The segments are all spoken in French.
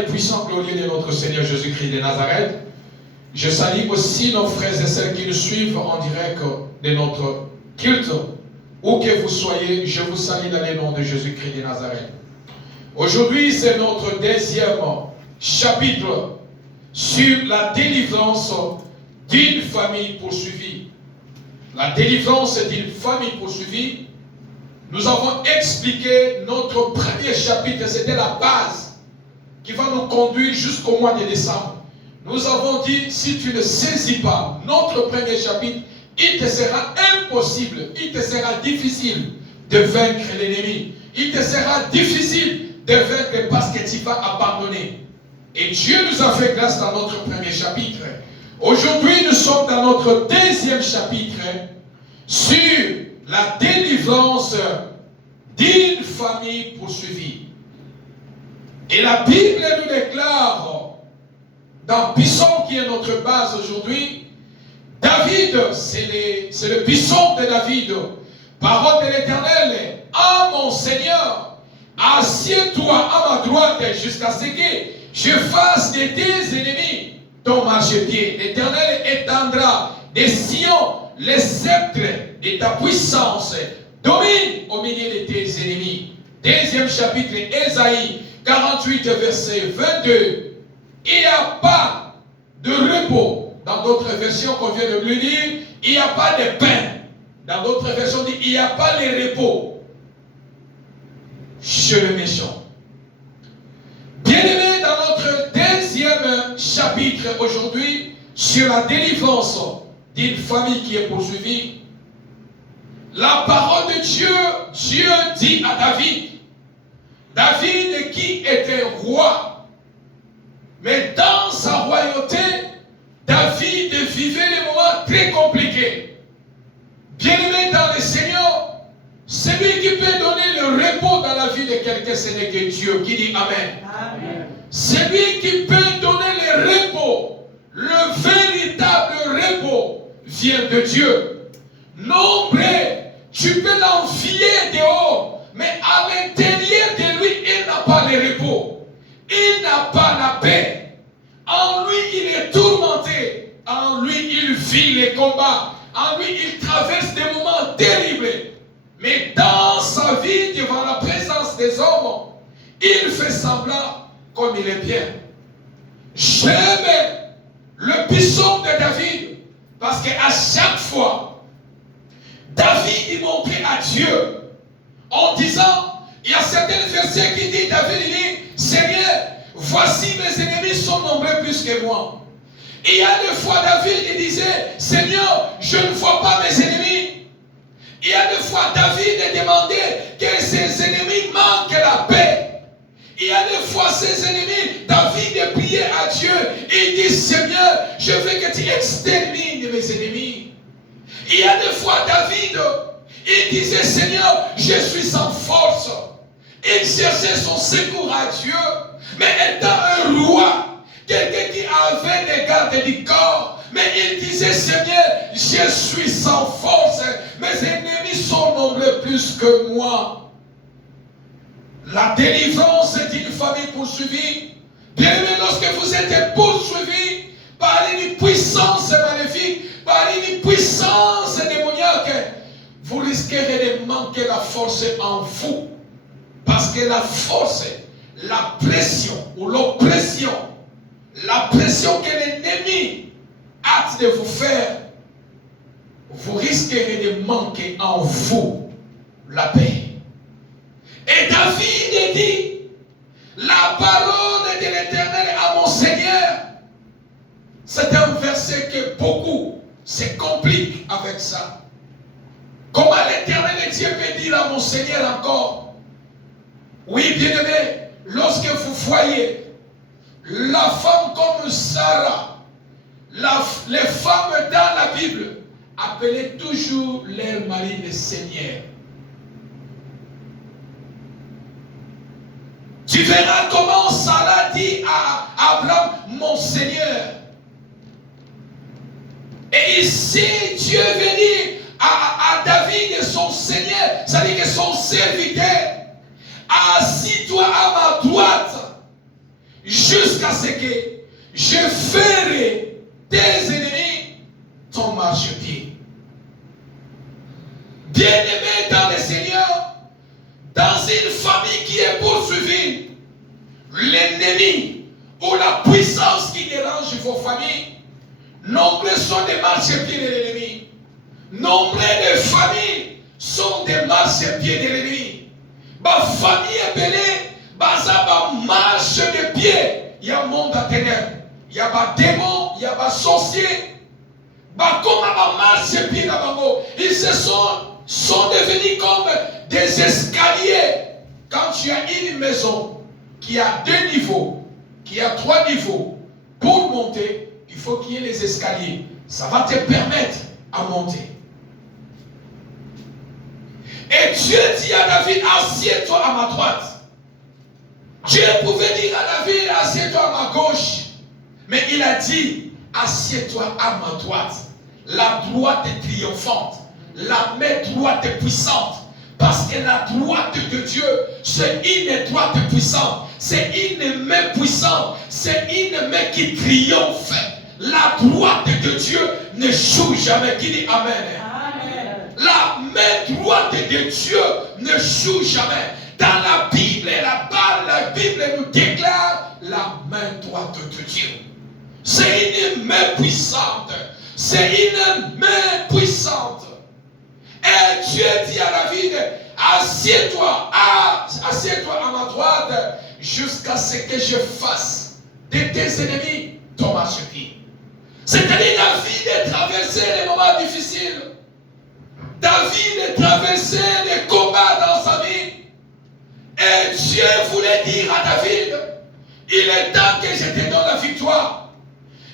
et puissant, glorieux de notre Seigneur Jésus-Christ de Nazareth. Je salue aussi nos frères et sœurs qui nous suivent en direct de notre culte. Où que vous soyez, je vous salue dans le nom de Jésus-Christ de Nazareth. Aujourd'hui, c'est notre deuxième chapitre sur la délivrance d'une famille poursuivie. La délivrance d'une famille poursuivie. Nous avons expliqué notre premier chapitre, c'était la base qui va nous conduire jusqu'au mois de décembre. Nous avons dit, si tu ne saisis pas notre premier chapitre, il te sera impossible, il te sera difficile de vaincre l'ennemi. Il te sera difficile de vaincre parce que tu vas abandonner. Et Dieu nous a fait grâce dans notre premier chapitre. Aujourd'hui, nous sommes dans notre deuxième chapitre sur la délivrance d'une famille poursuivie. Et la Bible nous déclare dans Psaume qui est notre base aujourd'hui, David, c'est le psaume de David. Parole de l'Éternel, ah mon Seigneur, assieds-toi à ma droite jusqu'à ce que je fasse de tes ennemis ton marchepied. L'Éternel étendra des Sion les sceptres de ta puissance. Domine au milieu de tes ennemis. Deuxième chapitre, Ésaïe 48, verset 22. Il n'y a pas de repos. Dans d'autres versions qu'on vient de lui dire, il n'y a pas de pain. Dans d'autres versions, il n'y a pas de repos chez le méchant. Bien-aimés, dans notre deuxième chapitre aujourd'hui, sur la délivrance d'une famille qui est poursuivie, la parole de Dieu, Dieu dit à David qui était roi, mais dans sa royauté, David vivait des moments très compliqués. Bien-aimé dans le Seigneur, celui qui peut donner le repos dans la vie de quelqu'un, ce n'est que Dieu. Qui dit Amen. Amen. Celui qui peut donner le repos, le véritable repos, vient de Dieu. Nombreux, tu peux l'envier dehors, mais à l'intérieur de lui, il n'a pas le repos. Il n'a pas la paix. En lui, il est tourmenté. En lui, il vit les combats. En lui, il traverse des moments terribles. Mais dans sa vie, devant la présence des hommes, il fait semblant comme il est bien. J'aime le psaume de David parce qu'à chaque fois, David il montrait à Dieu en disant, il y a certains versets qui disent, David il dit, Seigneur, voici mes ennemis sont nombreux plus que moi. Et il y a des fois David il disait, Seigneur, je ne vois pas mes ennemis. Il y a des fois David demandait que ses ennemis manquent la paix. Il y a des fois ses ennemis, David priait à Dieu. Il dit, Seigneur, je veux que tu extermines mes ennemis. Il y a des fois David, il disait, Seigneur, je suis sans force. Il cherchait son secours à Dieu. Mais étant un roi, quelqu'un qui avait des gardes du corps, mais il disait, Seigneur, je suis sans force, mes ennemis sont nombreux plus que moi. La délivrance d'une famille poursuivie, bien aimé, lorsque vous êtes poursuivi par une puissance maléfique, par une puissance démoniaque, vous risquerez de manquer la force en vous. Parce que la force, la pression ou l'oppression, la pression que l'ennemi a de vous faire, vous risquerez de manquer en vous la paix. Et David dit, la parole de l'Éternel à mon Seigneur. C'est un verset que beaucoup se compliquent avec ça. Comment l'Éternel Dieu peut dire à mon Seigneur encore? Oui, bien-aimé, lorsque vous voyez la femme comme Sarah, les femmes dans la Bible appelaient toujours leur mari le Seigneur. Tu verras comment Sarah dit à Abraham, mon Seigneur. Et ici, Dieu veut dire à David, son Seigneur, c'est-à-dire que son serviteur, assis-toi à ma droite, jusqu'à ce que je ferai tes ennemis ton marchepied. Bien-aimé dans le Seigneur, dans une famille qui est poursuivie, l'ennemi ou la puissance qui dérange vos familles, nombreux sont des marchepieds de l'ennemi. Nombreux de familles sont des marchepieds de l'ennemi. Ma famille appelée, ma marche de pied. Il y a un monde à ténèbres. Il y a des démons, il y a des sorciers. Comme ma marche de pied là-bas, ils sont devenus comme des escaliers. Quand tu as une maison qui a 2 niveaux, qui a 3 niveaux, pour monter, il faut qu'il y ait les escaliers. Ça va te permettre à monter. Et Dieu dit à David, assieds-toi à ma droite. Dieu pouvait dire à David, assieds-toi à ma gauche. Mais il a dit, assieds-toi à ma droite. La droite est triomphante. La main droite est puissante. Parce que la droite de Dieu, c'est une droite puissante. C'est une main puissante. C'est une main qui triomphe. La droite de Dieu ne joue jamais. Qui dit Amen? Amen. La main droite de Dieu ne joue jamais. Dans la Bible, la Bible nous déclare la main droite de Dieu. C'est une main puissante. C'est une main puissante. Et Dieu dit à David, assieds-toi à ma droite jusqu'à ce que je fasse de tes ennemis ton marchepied. C'est-à-dire David a traversé les moments difficiles. David a traversé les combats dans sa vie. Et Dieu voulait dire à David, il est temps que je te donne la victoire.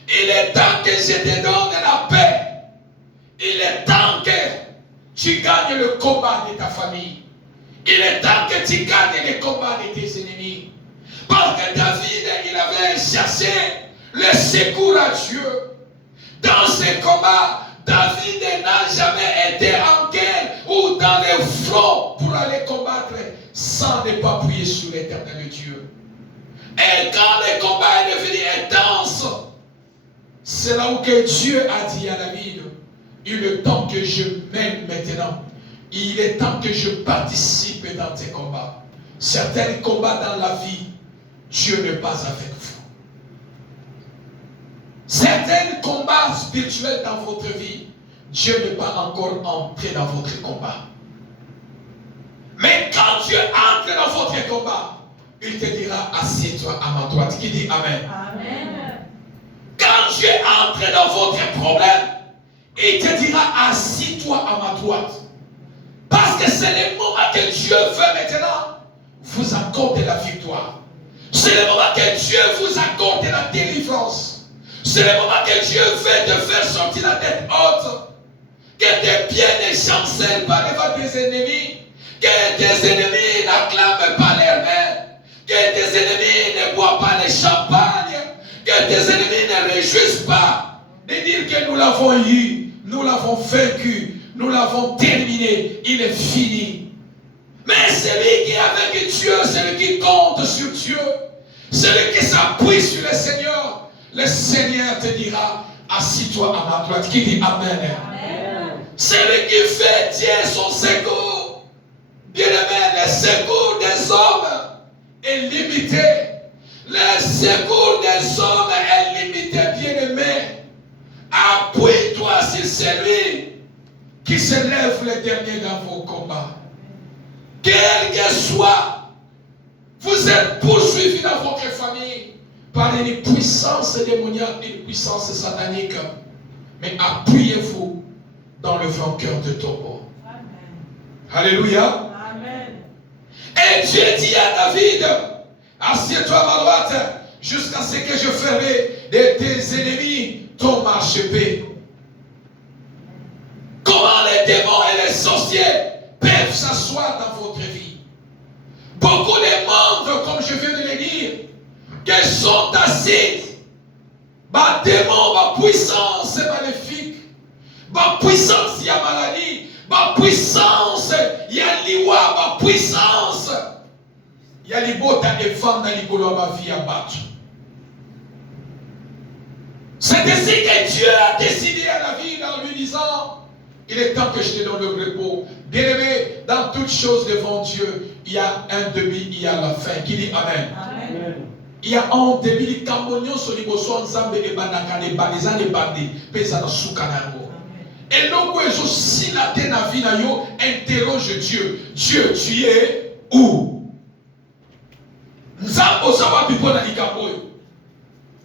Il est temps que je te donne la paix. Il est temps que tu gagnes le combat de ta famille. Il est temps que tu gagnes le combat de tes ennemis. Parce que David, il avait cherché le secours à Dieu. Dans ce combat, David n'a jamais été en guerre ou dans le front pour aller combattre sans ne pas appuyer sur l'éternel Dieu. Et quand le combat est devenu intense, c'est là où que Dieu a dit à David, il est temps que je mène maintenant. Il est temps que je participe dans tes combats. Certains combats dans la vie, Dieu n'est pas avec vous. Certains combats spirituels dans votre vie, Dieu n'est pas encore entré dans votre combat. Mais quand Dieu entre dans votre combat, il te dira, assieds-toi à ma droite. Qui dit Amen? Amen. Quand Dieu entre dans votre problème, il te dira, assis-toi à ma droite. Parce que c'est le moment que Dieu veut maintenant vous accorder la victoire. C'est le moment que Dieu vous accorde la délivrance. C'est le moment que Dieu veut te faire sortir la tête haute. Que tes pieds ne chancellent pas devant tes ennemis. Que tes ennemis n'acclament pas leurs mains. Que tes ennemis ne boivent pas le champagne. Que tes ennemis ne réjouissent pas de dire que nous l'avons eu, nous l'avons vaincu, nous l'avons terminé, il est fini. Mais celui qui est avec Dieu, celui qui compte sur Dieu, celui qui s'appuie sur le Seigneur te dira, assis-toi à ma droite. Qui dit Amen? Amen. Celui qui fait Dieu son secours. Bien-aimé, le secours des hommes est limité. Le secours des hommes est limité, bien-aimé. Appuie-toi sur celui qui se lève le dernier dans vos combats. Quel que soit, vous êtes poursuivis dans votre famille par une puissance démoniaque, une puissance satanique. Mais appuyez-vous dans le vainqueur de tombeau. Alléluia. Amen. Et Dieu dit à David, assieds-toi à ma droite jusqu'à ce que je ferai de tes ennemis ton marchepied. Comment les démons et les sorciers peuvent s'asseoir dans votre vie? Beaucoup de monde, comme je viens de le dire, qui sont assis, ma démon, ma puissance est maléfique, ma puissance, il y a maladie, ma puissance, il y a l'iwa, ma puissance, il y a les bottes et femmes dans les ma vie à battre. C'est ainsi que Dieu a décidé à David en lui disant, il est temps que je te donne le repos. Bien-aimé, dans toutes choses devant Dieu, il y a un début, il y a la fin. Qui dit Amen? Amen. Il y a un début, il y a un début, il y a un et donc, je suis là, interroge Dieu. Dieu, tu es où?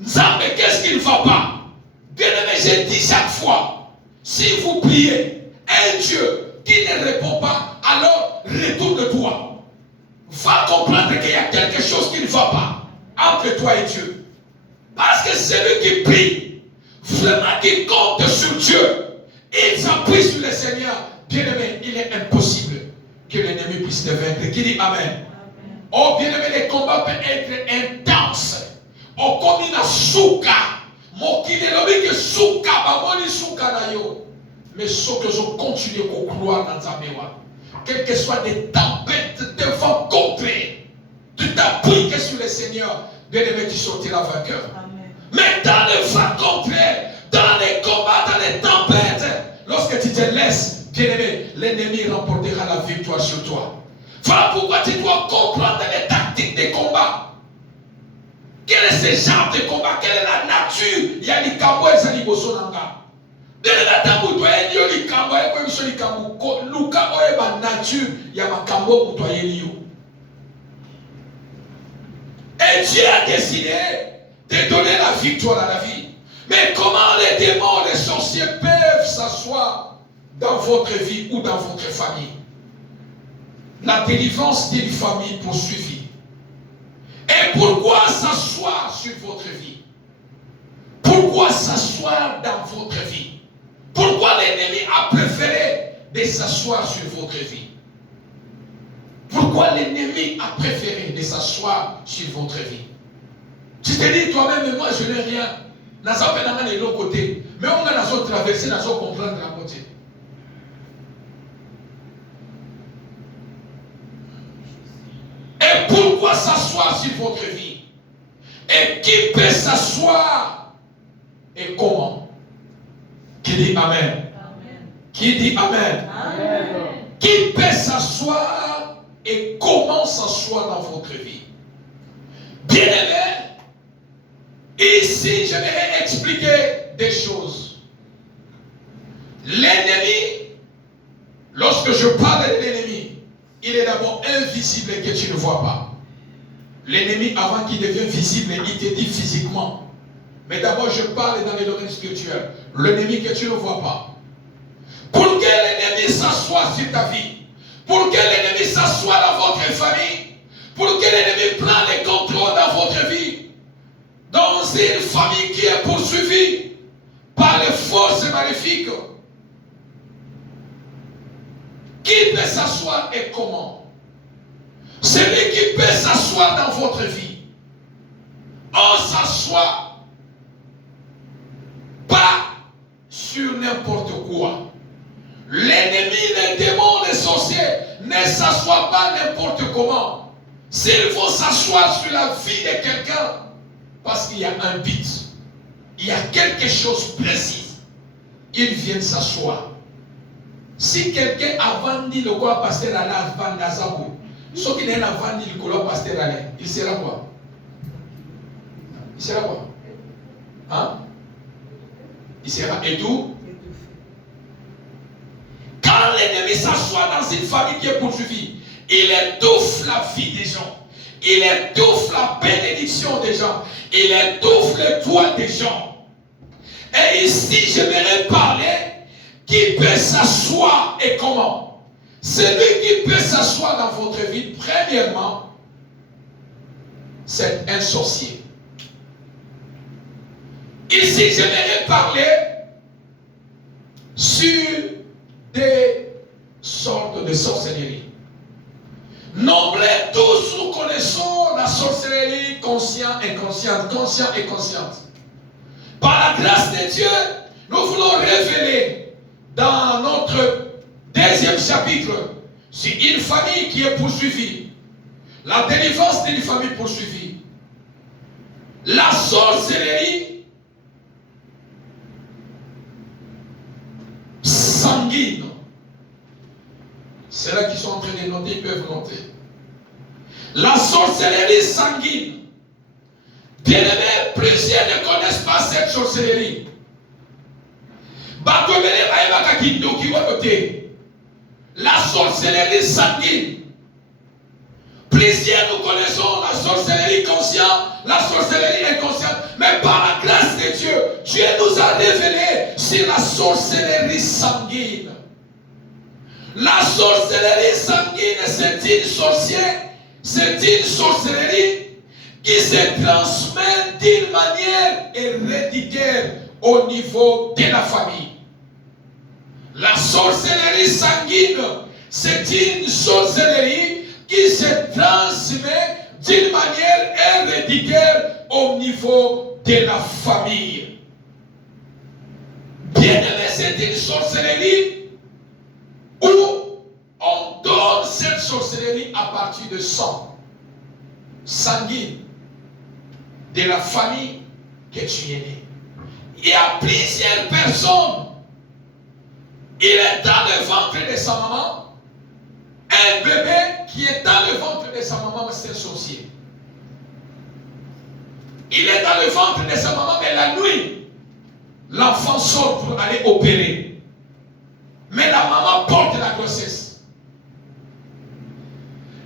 Nzambe, qu'est-ce qu'il ne va pas? Bien-aimé, j'ai dit chaque fois, si vous priez un Dieu qui ne répond pas, alors retourne-toi. Va comprendre qu'il y a quelque chose qui ne va pas entre toi et Dieu. Parce que celui qui prie, vraiment qui compte sur Dieu, il s'appuie sur le Seigneur. Bien-aimé, il est impossible que l'ennemi puisse te vaincre. Qui dit Amen? Amen. Oh, bien-aimé, les combats peuvent être intenses. Oh, comme il a souka. Mokile lobi que souka, bamoni souka na yo. Mais ce que je continue à croire dans ta mémoire. Quelles que soient des tempêtes, des vents contraires, tu t'appuies que sur le Seigneur. Bien-aimé, tu sortiras vainqueur. Amen. Mais dans les vents contraires, dans les combats, dans les tempêtes, lorsque tu te laisses, bien-aimé, l'ennemi remportera la victoire sur toi. Voilà pourquoi tu dois comprendre les tactiques des combats. Quel est ce genre de combat? Quelle est la nature? Il y a des combats et des combats. Il y a des combats et des combats. Et Dieu a décidé de donner la victoire à la vie. Mais comment les démons, les sorciers peuvent s'asseoir dans votre vie ou dans votre famille? La délivrance d'une famille poursuivie. Et pourquoi s'asseoir sur votre vie? Pourquoi s'asseoir dans votre vie? Pourquoi l'ennemi a préféré de s'asseoir sur votre vie? Pourquoi l'ennemi a préféré de s'asseoir sur votre vie? Tu te dis toi-même, moi je n'ai rien. Nous avons de l'autre côté. Mais on a traversé, nous avons comprendre la côté. Et pourquoi s'asseoir sur votre vie? Et qui peut s'asseoir? Et comment? Qui dit Amen? Amen. Qui dit Amen? Amen. Qui peut s'asseoir et comment s'asseoir dans votre vie? Bien-aimé, ici je vais expliquer des choses. L'ennemi, lorsque je parle de l'ennemi, il est d'abord invisible et que tu ne vois pas. L'ennemi, avant qu'il devienne visible, il te dit physiquement. Mais d'abord, je parle dans les domaines spirituels. L'ennemi que tu ne vois pas. Pour que l'ennemi s'assoie sur ta vie, pour que l'ennemi s'assoie dans votre famille, pour que l'ennemi prenne le contrôle dans votre vie, dans une famille qui est poursuivie par les forces maléfiques, qui peut s'asseoir et comment? Celui qui peut s'asseoir dans votre vie. On s'assoit pas sur n'importe quoi. L'ennemi, les démons, les sorciers ne s'assoient pas n'importe comment. S'il faut s'asseoir sur la vie de quelqu'un, parce qu'il y a un but, il y a quelque chose de précis, ils viennent s'asseoir. Si quelqu'un a vendu le corps pasteur à la Vandazako, ce qui n'est pas vendu le corps pasteur à il sera quoi? Il sera quoi? Hein? Il sera étouffé. Quand l'ennemi s'assoit dans une famille qui est poursuivie, il étouffe la vie des gens. Il étouffe la bénédiction des gens. Il étouffe le droit des gens. Et ici, j'aimerais parler qui peut s'asseoir et comment. Celui qui peut s'asseoir dans votre vie, premièrement, c'est un sorcier. Ici, j'aimerais parler sur des sortes de sorcellerie. Nombreux tous nous connaissons la sorcellerie consciente et inconsciente, consciente et consciente. Par la grâce de Dieu, nous voulons révéler dans notre deuxième chapitre sur une famille qui est poursuivie, la délivrance d'une famille poursuivie, la sorcellerie sanguine. C'est là qu'ils sont en train de noter, ils peuvent noter. La sorcellerie sanguine. Bien-aimés, plusieurs ne connaissent pas cette sorcellerie. La sorcellerie sanguine. Plusieurs nous connaissons la sorcellerie consciente, la sorcellerie inconsciente. Mais par la grâce de Dieu, Dieu nous a révélé sur la sorcellerie sanguine. La sorcellerie sanguine, c'est une sorcellerie qui se transmet d'une manière héréditaire au niveau de la famille. La sorcellerie sanguine, c'est une sorcellerie qui se transmet d'une manière héréditaire au niveau de la famille. Bien-aimé, c'est une sorcellerie où on donne cette sorcellerie à partir de sang sanguine de la famille que tu es né. Il y a plusieurs personnes. Il est dans le ventre de sa maman. Un bébé qui est dans le ventre de sa maman, c'est un sorcier. Il est dans le ventre de sa maman, mais la nuit, l'enfant sort pour aller opérer. Mais la maman porte la grossesse.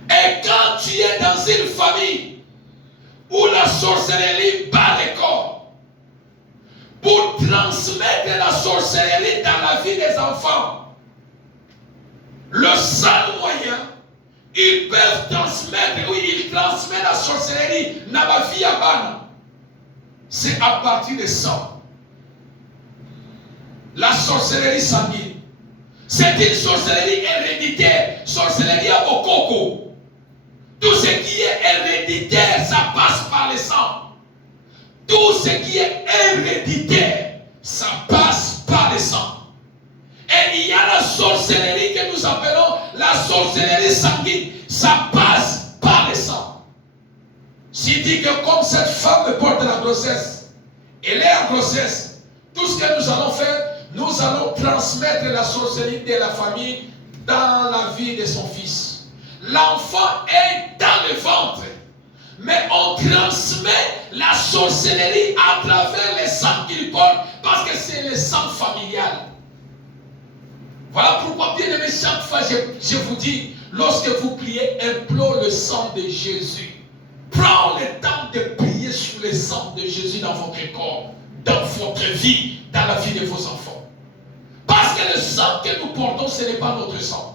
Et quand tu es dans une famille où la sorcellerie bat les corps, pour transmettre la sorcellerie dans la vie des enfants, le seul moyen, ils peuvent transmettre, oui, ils transmettent la sorcellerie dans la vie à Bana, c'est à partir de sang. La sorcellerie sanguine. C'est une sorcellerie héréditaire, sorcellerie à Bokoko. Tout ce qui est héréditaire, ça passe par le sang. Tout ce qui est héréditaire, ça passe par le sang. Et il y a la sorcellerie que nous appelons la sorcellerie sanguine. Ça passe par le sang. S'il dit que comme cette femme porte la grossesse, elle est en grossesse, tout ce que nous allons faire, nous allons transmettre la sorcellerie de la famille dans la vie de son fils. L'enfant est dans le ventre, mais on transmet la sorcellerie à travers le sang qu'il porte, parce que c'est le sang familial. Voilà pourquoi, bien aimé, chaque fois je vous dis, lorsque vous priez, implore le sang de Jésus. Prends le temps de prier sur le sang de Jésus dans votre corps, dans votre vie, dans la vie de vos enfants. Parce que le sang que nous portons, ce n'est pas notre sang.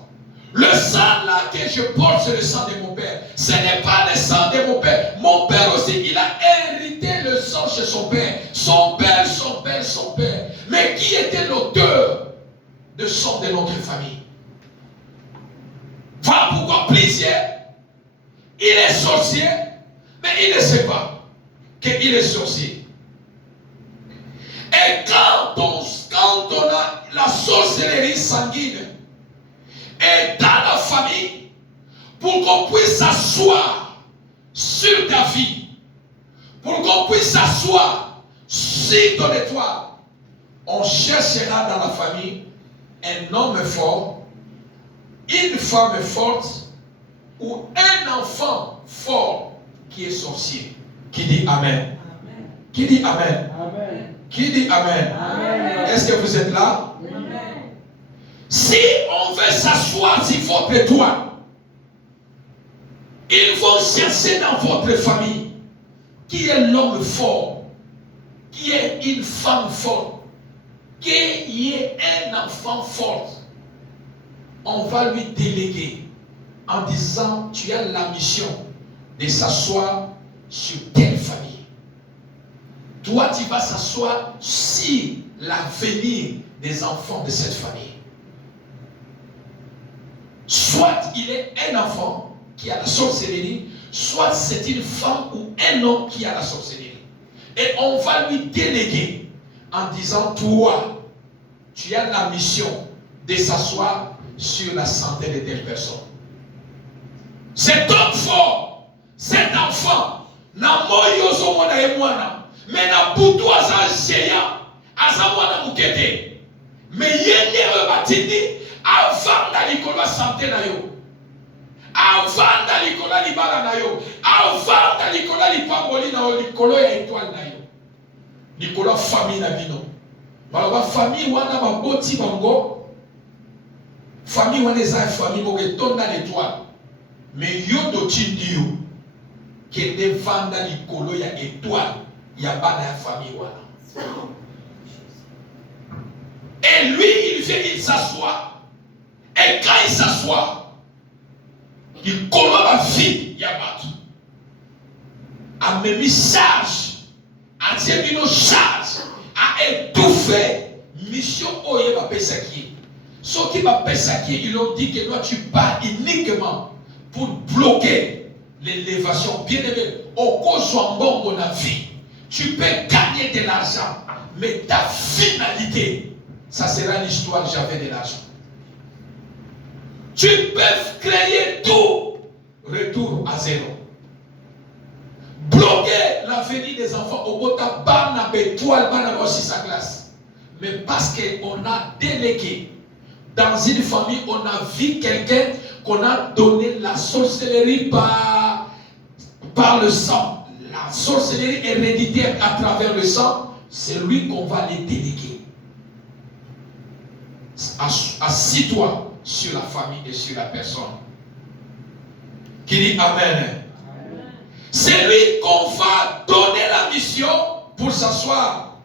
Le sang là que je porte, c'est le sang de mon père. Ce n'est pas le sang de mon père. Mon père aussi, il a hérité le sang chez son père. Son père, son père, son père. Mais qui était l'auteur de sang de notre famille? Voilà pourquoi plusieurs, il est sorcier, mais il ne sait pas qu'il est sorcier. Et quand on a la sorcellerie sanguine et dans la famille, pour qu'on puisse s'asseoir sur ta vie, pour qu'on puisse s'asseoir sur ton étoile, on cherchera dans la famille un homme fort, une femme forte ou un enfant fort qui est sorcier. Qui dit Amen? Amen. Qui dit Amen? Amen. Qui dit Amen? Amen. Est-ce que vous êtes là? Amen. Si on veut s'asseoir sur votre étoile, ils vont chercher dans votre famille qui est l'homme fort, qui est une femme forte, qui est un enfant fort. On va lui déléguer en disant, tu as la mission de s'asseoir sur telle famille. Toi, tu vas s'asseoir sur l'avenir des enfants de cette famille. Soit il est un enfant qui a la sorcellerie, soit c'est une femme ou un homme qui a la sorcellerie. Et on va lui déléguer en disant, toi, tu as la mission de s'asseoir sur la santé de telle personne. Cet homme fort, cet enfant, na moyo zo mona e mwana, mais na butu aza géant, aza mwana mukete. Mais yende batindi avant d'alikolo santé na yo. Avant d'alikolo libala na yo. Avant d'alikolo lipamboli na yo likolo ya étoile na yo. Likolo famille na bino. Baloba famille wana baboti bango. Famille wana eza famille moko etonda l'étoile. Mais yo do tindi yo. Kende vanda likolo ya étoile ya bana ya famille wana. Et lui, il vient, il s'assoit. Et quand il s'assoit, il colore la vie, il y a battu. A même charge, a tiré une charge, a étouffé mission Oye Bapesaki. Ceux qui Bapesaki, ils ont dit que toi tu pars uniquement pour bloquer l'élévation. Bien aimé, au cause de la vie, tu peux gagner de l'argent, mais ta finalité, ça sera l'histoire, j'avais de l'argent. Tu peux créer tout, retour à zéro. Bloquer l'avenir des enfants au Bota, Bana, Bétoile, Bana, aussi sa classe. Mais parce qu'on a délégué, dans une famille, on a vu quelqu'un qu'on a donné la sorcellerie par le sang. La sorcellerie héréditaire à travers le sang, c'est lui qu'on va les déléguer. Assis-toi sur la famille et sur la personne. Qui dit Amen. C'est lui qu'on va donner la mission pour s'asseoir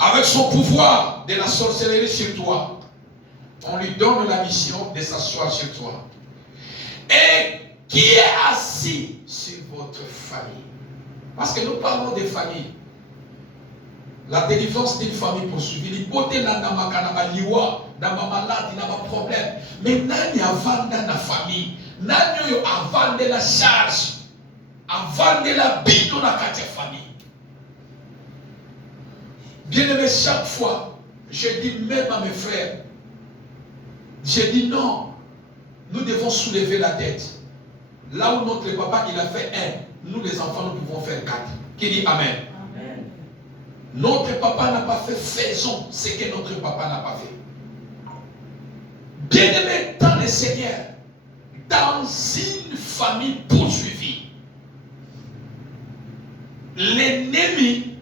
avec son pouvoir de la sorcellerie sur toi. On lui donne la mission de s'asseoir sur toi. Et qui est assis sur votre famille? Parce que nous parlons des familles. La délivrance d'une famille poursuivie, l'hypothèse n'a pas liwa, n'a pas maladie, n'a pas problème. Mais nani avant dans la famille, nani avant de la charge, avant de la bille dans la famille. Bien aimé, chaque fois, je dis même à mes frères, je dis non, nous devons soulever la tête. Là où notre papa il a fait 1, nous les enfants nous pouvons faire 4. Qui dit Amen? Notre papa n'a pas fait, faisons ce que notre papa n'a pas fait. Bien-aimé dans le Seigneur, dans une famille poursuivie, l'ennemi,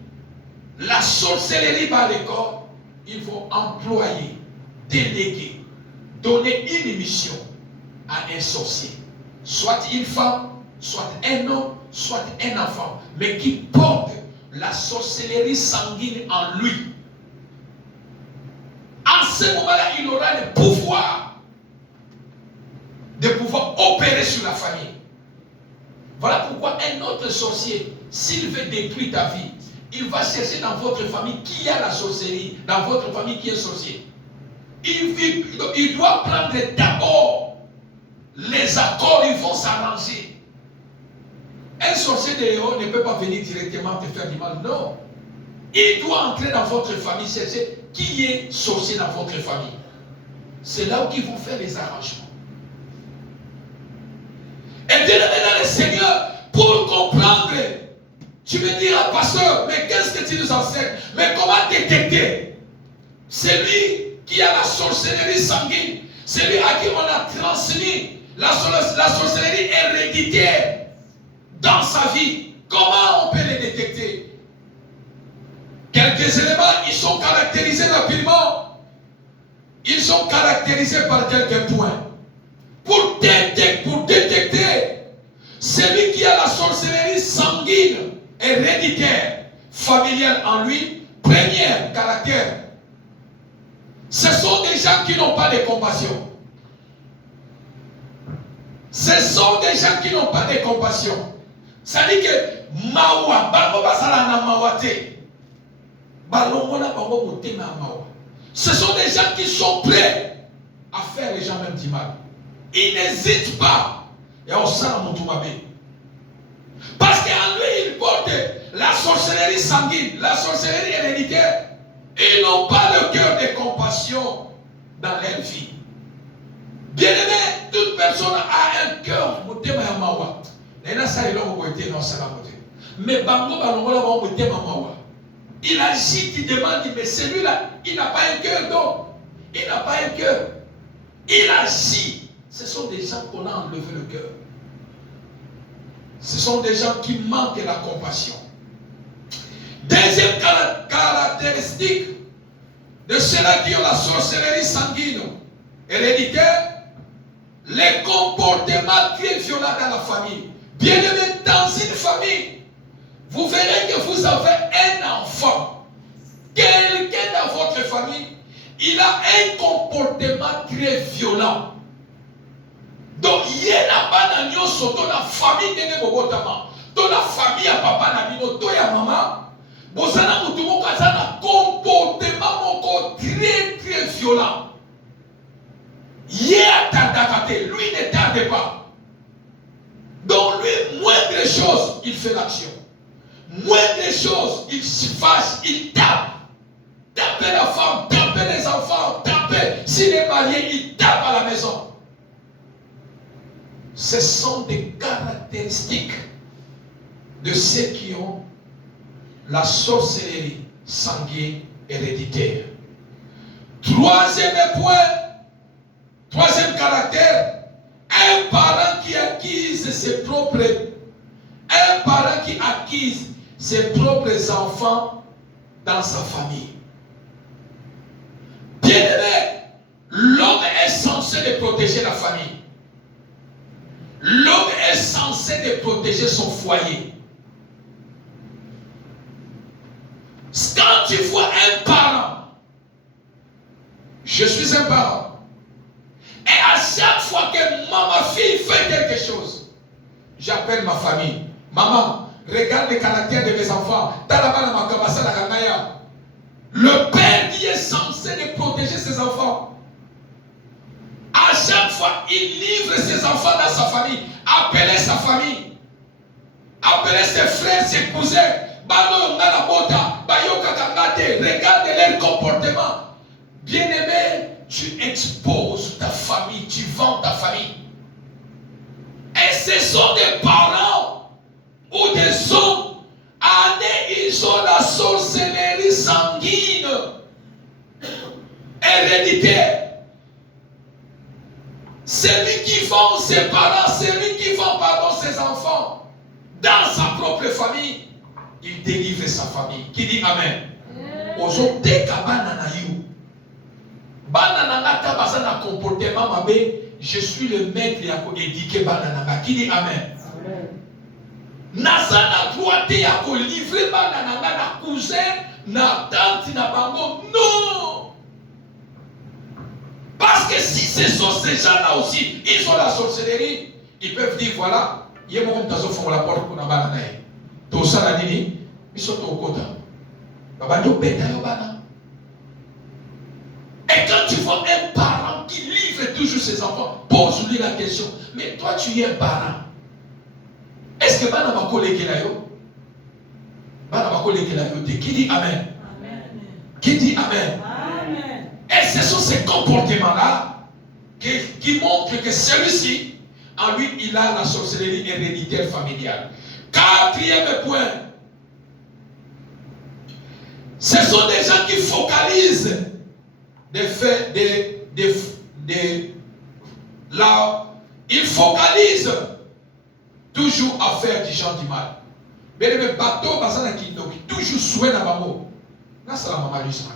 la sorcellerie par les corps, ils vont employer, déléguer, donner une mission à un sorcier. Soit une femme, soit un homme, soit un enfant, mais qui porte la sorcellerie sanguine en lui. En ce moment-là, il aura le pouvoir de pouvoir opérer sur la famille. Voilà pourquoi un autre sorcier, s'il veut détruire ta vie, il va chercher dans votre famille qui a la sorcellerie, dans votre famille qui est sorcier. Il doit prendre d'abord les accords, ils vont s'arranger. Un sorcier de Léon ne peut pas venir directement te faire du mal. Non. Il doit entrer dans votre famille, chercher qui est sorcier dans votre famille. C'est là où ils vont faire les arrangements. Et bien dans le Seigneur, pour comprendre, tu me diras, pasteur, mais qu'est-ce que tu nous enseignes? Mais comment détecter celui qui a la sorcellerie sanguine, celui à qui on a transmis la sorcellerie héréditaire dans sa vie? Comment on peut les détecter? Quelques éléments, ils sont caractérisés rapidement. Ils sont caractérisés par quelques points. Pour détecter celui qui a la sorcellerie sanguine, héréditaire, familiale en lui, premier caractère, ce sont des gens qui n'ont pas de compassion. Ce sont des gens qui n'ont pas de compassion. Ça dit que mawa, bango basala na mawate. Balongona bango motema mawa. Ce sont des gens qui sont prêts à faire les gens même du mal. Ils n'hésitent pas. Et on sent mon toumabé. Parce qu'en lui, il porte la sorcellerie sanguine, la sorcellerie héréditaire. Ils n'ont pas le cœur de compassion dans leur vie. Bien aimé, toute personne a un cœur. Mais bango balongola bango motema mawa. il agit, il demande, mais celui-là, il n'a pas un cœur, donc. Il n'a pas un cœur. Il agit. Ce sont des gens qu'on a enlevé le cœur. Ce sont des gens qui manquent de la compassion. Deuxième caractéristique de ceux-là qui ont la sorcellerie sanguine héréditaire, les comportements très violents dans la famille. Bien aimé, dans une famille, vous verrez que vous avez un enfant. Quelqu'un dans votre famille, il a un comportement très violent. Donc, il y a pas dans la famille de Bogotama, dans la famille à papa Nabino, dans la maman, vous avez un comportement très très violent. Il y a lui ne tarde pas. Donc, lui, moindre chose, il fait l'action. Moindre chose, il se fâche, il tape. Taper la femme, taper les enfants, taper. S'il est marié, il tape à la maison. Ce sont des caractéristiques de ceux qui ont la sorcellerie sanguine héréditaire. Troisième point, troisième caractère, un parent qui acquise ses propres enfants dans sa famille. Bien aimé, l'homme est censé de protéger la famille. L'homme est censé de protéger son foyer. Quand tu vois un parent, je suis un parent, et à chaque fois que ma fille fait quelque chose, j'appelle ma famille. Maman, regarde le caractère de mes enfants. Le père qui est censé de protéger ses enfants, à chaque fois, il livre ses enfants dans sa famille. Appelez sa famille. Appelez ses frères, ses cousins. Regarde leur comportement. Bien-aimé, tu exposes ta famille, tu vends ta famille. Et ce sont des parents ou des hommes. Ils ont la sorcellerie sanguine héréditaire. Celui qui vend ses parents, celui qui vend ses enfants dans sa propre famille, il délivre sa famille. Qui dit Amen? Je suis le maître qui a éduqué banananga. Qui dit Amen? Nazana droite ya ko livrer banananga na cousin, na tante, na bango. Non! Parce que si ce sont ces gens-là aussi, ils ont la sorcellerie, ils peuvent dire voilà, il y a mon tazo font la porte pour na tout ça la nini, ils sont au côté. Babando beta yo bana. Et quand tu vois un parent qui livre toujours ses enfants, pose-lui la question, mais toi tu es un parent. Est-ce que bana ma collègue là yo? Bana ma collègue là yo, qui dit Amen? Qui dit Amen? Et ce sont ces comportements-là qui montrent que celui-ci, en lui, il a la sorcellerie héréditaire familiale. Quatrième point, ce sont des gens qui focalisent ils focalisent toujours à faire du genre du mal. Mais le bateau, toujours souhait dans le mot. Là, c'est la maman juste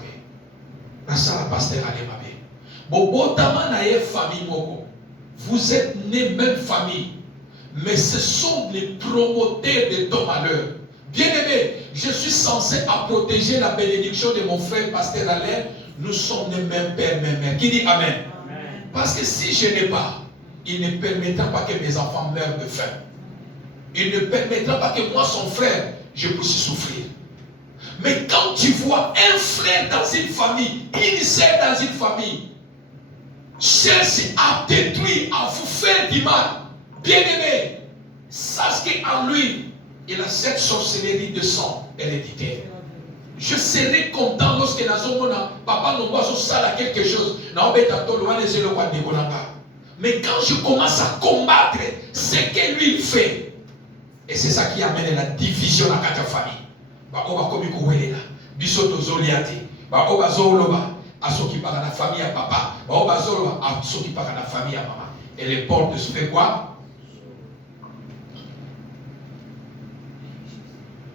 la pasteur allait famille. Vous êtes nés même famille, mais ce sont les promoteurs de ton malheur. Bien-aimé, je suis censé à protéger la bénédiction de mon frère pasteur Alain. Nous sommes les mêmes pères, mêmes mères. Qui dit Amen? Amen. Parce que si je n'ai pas, il ne permettra pas que mes enfants meurent de faim. Il ne permettra pas que moi, son frère, je puisse souffrir. Mais quand tu vois un frère dans une famille, une sœur dans une famille, cherche à détruire, à vous faire du mal, bien-aimé, sache qu'en lui, il a cette sorcellerie de sang héréditaire. Je serai content lorsque papa a quelque chose. Mais quand je commence à combattre ce que lui il fait, et c'est ça qui amène la division dans la famille. biso zoliate. Ba obazoloba asoki par la famille à papa. Ba obazoloba asoki par la famille à maman. Et les portes se fait quoi?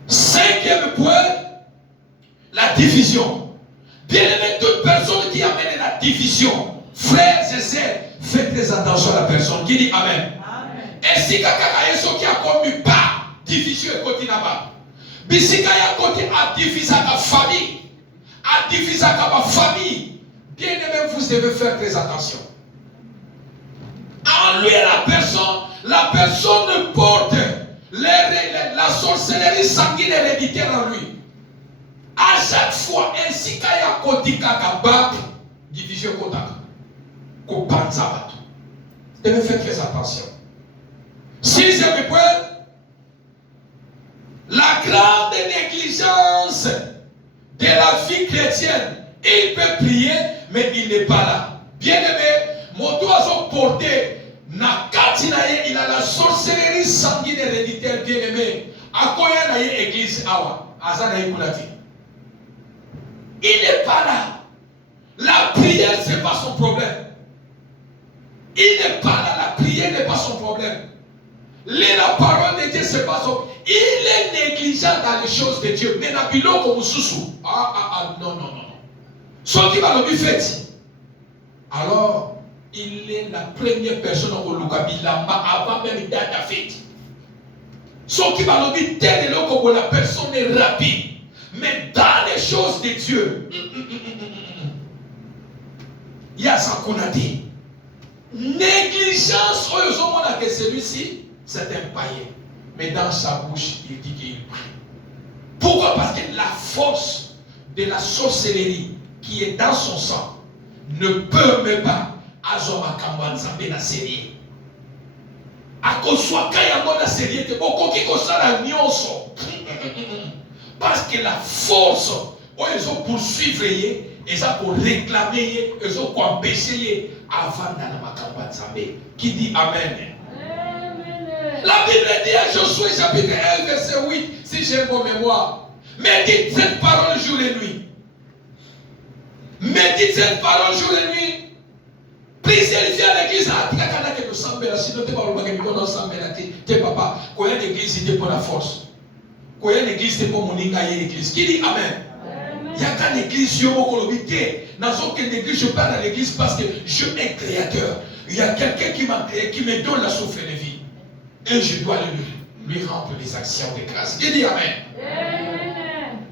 Cinquième point, la division. Bien aimé, toute personne qui amène la division, frères et sœurs, faites très attention à la personne qui dit Amen. Et si quelqu'un qui a commis pas division et côté là-bas, si quelqu'un a divisé ta famille, a divisé ta famille, bien aimé, vous devez faire très attention. En lui, la personne porte la sorcellerie sanguine héréditaire en lui. À chaque fois, ainsi qu'il y a côté kakabab, division kotaka, kopanzabat. Vous devez faire très attention. Sixième point, la grande négligence de la vie chrétienne. Il peut prier, mais il n'est pas là. Bien aimé, mon doigt porté, il a la sorcellerie sanguine héréditaire, bien aimé. À quoi il y a l'église awa, il n'est pas là. La prière, ce n'est pas son problème. Il n'est pas là. La prière n'est pas son problème. La parole de Dieu, ce n'est pas son problème. Il est négligent dans les choses de Dieu. Mais na bilo comme sousou. Non. Ce qui va le fait. Alors, il est la première personne au Lukabilamba avant même date à fête. Ce qui va le dire, tel est la personne est rapide. Mais dans les choses de Dieu, il y a ça qu'on a dit. Négligence, que celui-ci, c'est un païen. Mais dans sa bouche, il dit qu'il prie. Pourquoi? Parce que la force de la sorcellerie qui est dans son sang ne permet pas à Zoma Kambanzambe na série. À cause soit Kayamo na série, te boko qui consala nyonso. Parce que la force, ils ont poursuivre, ils ont réclamer, ils ont empêcher avant dans ma campagne. Qui dit Amen. La Bible dit à Josué chapitre 1 verset 8, si j'ai une bonne mémoire, médite cette parole jour et nuit. Médite cette parole jour et nuit. Plusieurs viennent à l'église, sinon tu vas papa, quand il y a l'église, c'est pour la force. Quand il y a l'église, c'est pour mon l'église. Qui dit Amen? Il y a qu'une église, dans aucune église, je parle à l'église parce que je suis créateur. Il y a quelqu'un qui m'a créé, qui me donne la souffle de vie. Et je dois lui rendre les actions de grâce. Qui dit Amen?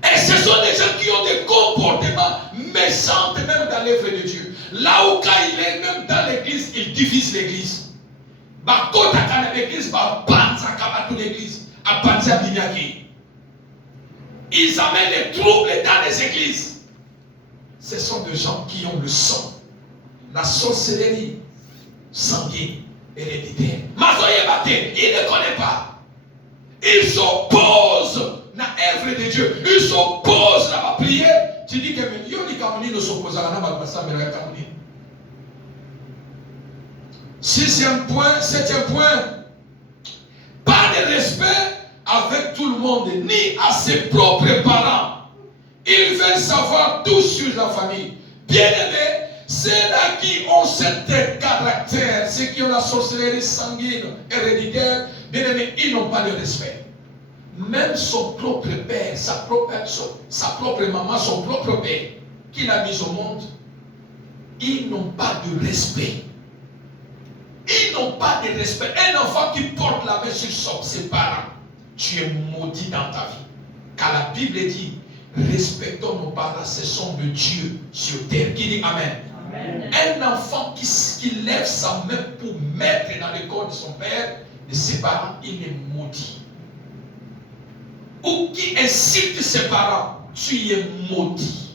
Et ce sont des gens qui ont des comportements méchants même dans l'œuvre de Dieu. Là où quand il est même dans l'église, il divise l'église. Ils amènent des troubles dans les églises. Ce sont des gens qui ont le sang, la sorcellerie sanguine héréditaire. Il ne connaît pas. Il s'oppose à l'œuvre de Dieu. Il s'oppose à la prière. Tu dis que Yoni Kamuni ne s'oppose à la Kamuni. Septième point, pas de respect avec tout le monde, ni à ses propres parents. Ils veulent savoir tout sur la famille. Bien aimé, ceux-là qui ont certains caractères, ceux qui ont la sorcellerie sanguine héréditaire, bien aimé, ils n'ont pas de respect. Même son propre père, sa propre maman, son propre père, qu'il a mis au monde, ils n'ont pas de respect. Ils n'ont pas de respect. Un enfant qui porte la main sur ses parents, tu es maudit dans ta vie. Car la Bible dit, respectons nos parents, ce sont de Dieu sur terre. Qui dit Amen? Amen. Un enfant qui lève sa main pour mettre dans le corps de son père, de ses parents, il est maudit. Ou qui insulte ses parents, tu es maudit.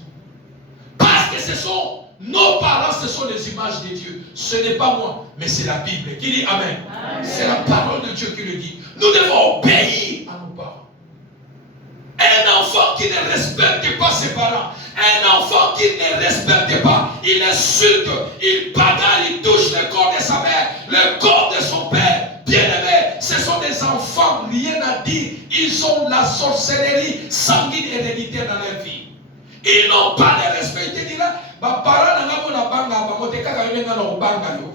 Parce que ce sont nos parents, ce sont les images de Dieu. Ce n'est pas moi, mais c'est la Bible qui dit Amen. Amen. C'est la parole de Dieu qui le dit. Nous devons obéir à nos parents. Un enfant qui ne respecte pas ses parents, un enfant qui ne respecte pas, il insulte, il badale, il touche le corps de sa mère, le corps de son père. Bien-aimés, ce sont des enfants, rien à dire. Ils ont la sorcellerie sanguine héréditaire dans leur vie. Ils n'ont pas de respect. Ils te diront, ma parole n'a pas de banga, ma moté kaka yonga na banga yo.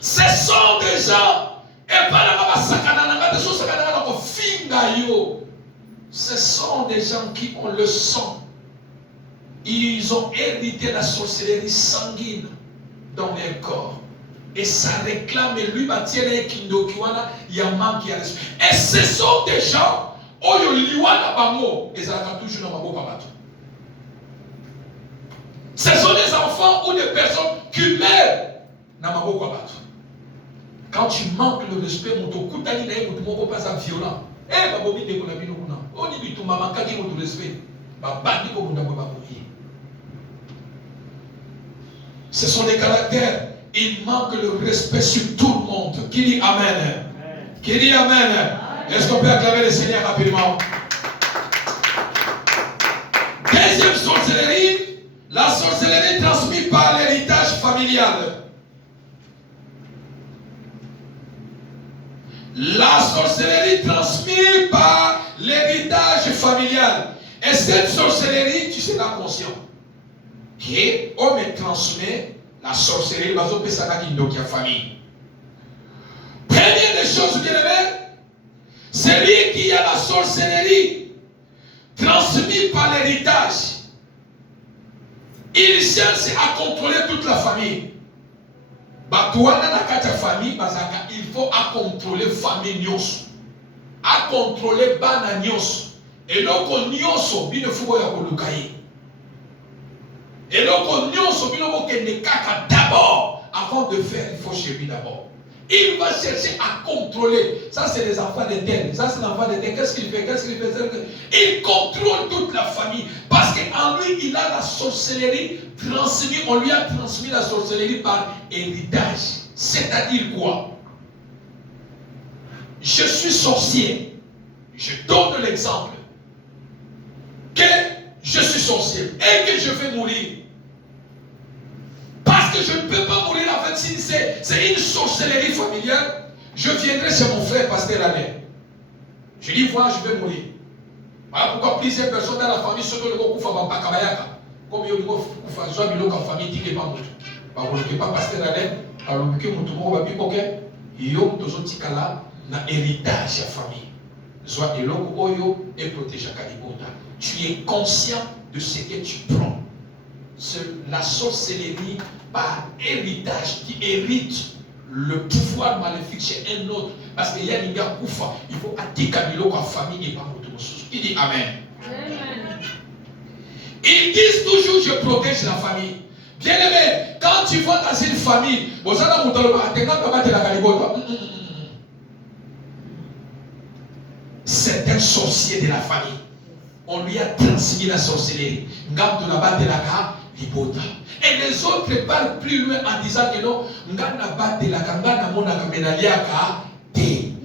Ce sont des gens, et pas la sakana, des choses sakana na ko finga yo. Ce sont des gens qui ont le sang. Ils ont hérité la sorcellerie sanguine dans leur corps. Et ça réclame, et lui, et ce sont des gens, ce sont des enfants ou des personnes qui meurent. Quand tu manques le respect, violent. Ce sont des caractères. Il manque le respect sur tout le monde. Qui dit Amen? Amen. Qui dit Amen? Amen. Est-ce qu'on peut acclamer le Seigneur rapidement? Deuxième sorcellerie, la sorcellerie transmise par l'héritage familial. La sorcellerie transmise par l'héritage familial. Et cette sorcellerie, tu seras conscient qu'on me transmet la sorcellerie, famille. Première des choses, bien aimé, c'est lui qui a la sorcellerie transmise par l'héritage. Il cherche à contrôler toute la famille. Il faut à contrôler la famille, à contrôler bana nyos. Et donc on nyos, il ne faut pas y et donc, d'abord, avant de faire, il faut chez lui d'abord. Il va chercher à contrôler. Ça, c'est les enfants d'Éden. Ça, c'est l'enfant d'Éden. Qu'est-ce qu'il fait? Il contrôle toute la famille. Parce qu'en lui, il a la sorcellerie transmise. On lui a transmis la sorcellerie par héritage. C'est-à-dire quoi? Je suis sorcier. Je donne l'exemple. Que je suis sorcier et que je vais mourir. Parce que je ne peux pas mourir en fait si c'est une sorcellerie familiale. Je viendrai chez mon frère pasteur Alain. Je dis voilà, je vais mourir. Voilà pourquoi plusieurs personnes dans la famille sont dans le Koufa Bakabayaka. Comme il y a en famille qui n'est pas mort. Parce que pas pasteur Alain, alors que mon tour va bien coquet. Il y a un héritage à famille. Soit de l'oyo et protège à Kalibota. Tu es conscient de ce que tu prends. C'est la sorcellerie par héritage qui hérite le pouvoir maléfique chez un autre. Parce qu'il y a des gars koufa, il faut attirer la famille et pas votre ressource. Il dit Amen. Amen. Ils disent toujours je protège la famille. Bien aimé, quand tu vas dans une famille, c'est un sorcier de la famille. On lui a transmis la sorcellerie. Et les autres parlent plus loin en disant que non,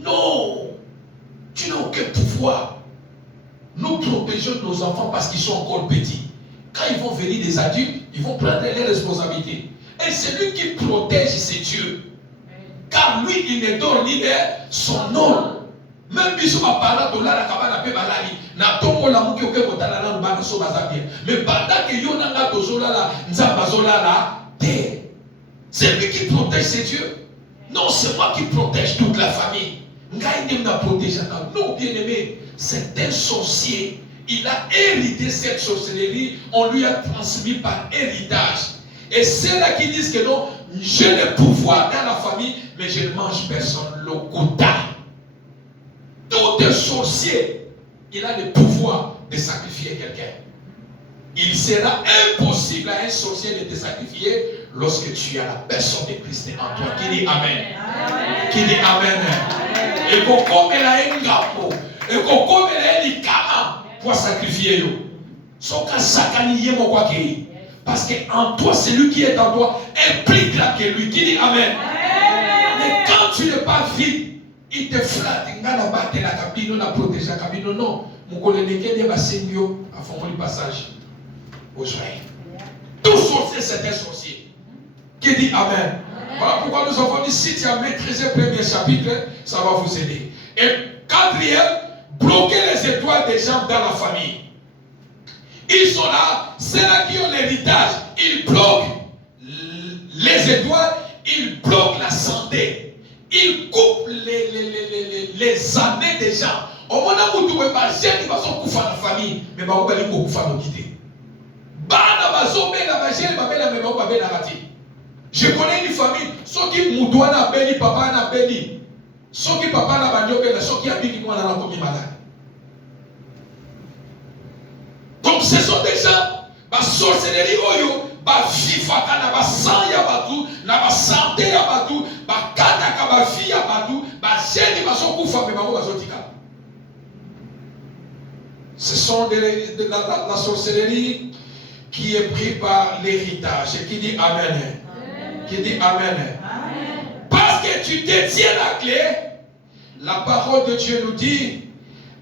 non, tu n'as aucun pouvoir. Nous protégeons nos enfants parce qu'ils sont encore petits. Quand ils vont venir des adultes, ils vont prendre les responsabilités. Et celui qui protège, c'est Dieu. Car lui, il ne donne ni son nom. Même si ma parole de la cabane pe balali na tongo la muki oke botala na bana so bazabia mais pendant que yona nga tozola la nzamba zola la terre c'est lui qui protège c'est Dieu. Non, c'est moi qui protège toute la famille. Ngai ne m'a protégé quand non bien aimé, c'est un sorcier. Il a hérité cette sorcellerie, on lui a transmis par héritage. Et c'est là qui disent que non, j'ai le pouvoir dans la famille, mais je ne mange personne. Le quota. Tout un sorcier, il a le pouvoir de sacrifier quelqu'un. Il sera impossible à un sorcier de te sacrifier lorsque tu as la personne de Christ en toi. Qui dit Amen? Amen. Qui dit Amen? Amen. Et qu'on elle a un gapo, et qu'on elle a un likama pour sacrifier. Son cas sakaniye mon quoi qu'il. Parce qu'en toi, celui qui est en toi est plus grand que lui. Qui dit Amen? Mais quand tu n'es pas vide, il te flatte, il n'a pas la cabine, il a protégé la cabine. Non, mon collègue qui est seigneur a fait le passage au soleil. Tout sorcier, c'est un sorcier. Qui dit Amen? Voilà pourquoi nous avons dit si tu as maîtrisé le premier chapitre, ça va vous aider. Et quatrième, bloquer les étoiles des gens dans la famille. Ils sont là, c'est là qui ont l'héritage. Ils bloquent les étoiles, ils bloquent la santé. Ils coupent les années des gens. Au moment où tu veux pas, j'ai des façons pour faire la famille, mais ma mère pour faire nos guider. Je connais une famille, ceux qui moudoient na béni, papa na béni. Ceux qui papa na banyo béni, ceux qui habitent moi na commis malade. Donc ce sont des gens, ma sorcellerie oyo, ma fifaka na ba sang ya batu, na ba santé ya batu, ba kata ka ba vie ya batu, ba jeni ba so kufa me ba ba so tika. Ce sont la sorcellerie qui est prise par l'héritage et qui dit Amen. Qui dit Amen. Amen. Parce que tu détiens la clé, la parole de Dieu nous dit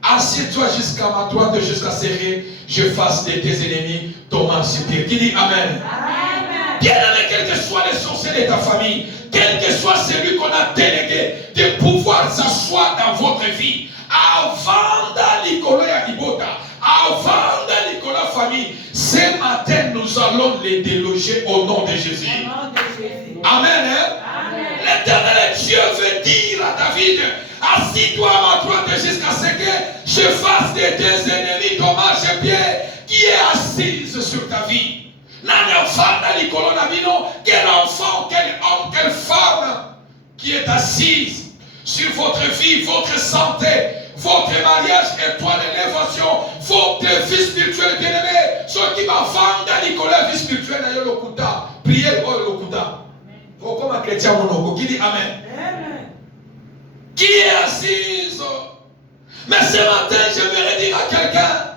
assieds-toi jusqu'à ma droite, jusqu'à ce que je fasse de tes ennemis ton marchepied. Qui dit Amen. Amen. Bien aimé, quel que soit les sorciers de ta famille, quel que soit celui qu'on a délégué de pouvoir s'asseoir dans votre vie, avant d'Alicolo Yakibota, avant d'Alicolo famille, ce matin nous allons les déloger au nom de Jésus. Amen. Amen. L'Éternel Dieu veut dire à David, assis-toi à ma droite jusqu'à ce que je fasse de tes ennemis ton marchepied qui est assise sur ta vie. Quel enfant, quel homme, quelle femme qui est assise sur votre vie, votre santé, votre mariage, étoile d'élévation, votre vie spirituelle bien-aimée, ceux qui m'affrontent dans l'école vie spirituelle, dans le Kuta, priez pour le Kuta. Vous comme un chrétien monoko, qui dit Amen. Amen. Qui est assise. Mais ce matin, je vais dire à quelqu'un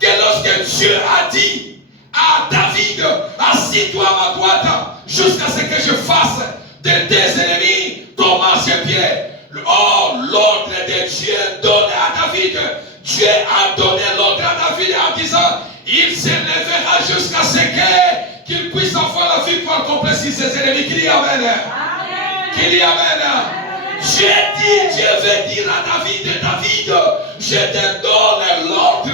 que lorsque Dieu a dit à David, assis-toi à ma droite jusqu'à ce que je fasse de tes ennemis ton marchepied. Oh, l'ordre de Dieu donné à David. Dieu a donné l'ordre à David en disant, il s'élèvera jusqu'à ce qu'il puisse avoir la victoire complète sur ses ennemis. Qui dit Amen. Qui dit Amen. Dieu veut dire à David, David, je te donne l'ordre.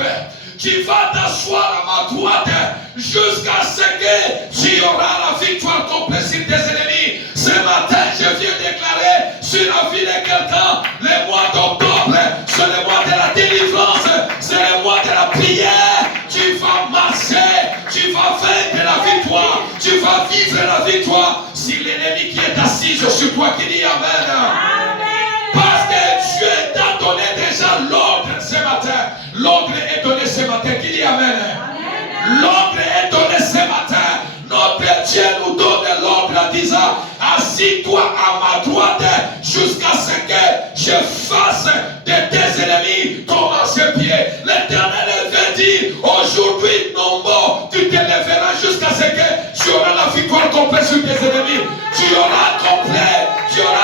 Tu vas t'asseoir à ma droite jusqu'à ce que tu auras la victoire complète sur tes ennemis. Ce matin, je viens déclarer sur la vie de quelqu'un, le mois d'octobre, c'est le mois de la délivrance, c'est le mois de la prière. Tu vas marcher, tu vas vaincre la victoire, tu vas vivre la victoire si l'ennemi qui est assis sur toi qui dit Amen. Amen. Parce que Dieu t'a donné déjà l'ordre ce matin. L'ordre est donné ce matin. Qui dit Amen. Amen. L'ordre est donné ce matin. Notre Dieu nous donne l'ordre en disant, assis-toi à ma droite jusqu'à ce que je fasse de tes ennemis ton marchepied. L'Éternel veut dire, aujourd'hui, non bon, tu te lèveras jusqu'à ce que tu auras la victoire complète sur tes ennemis. Tu auras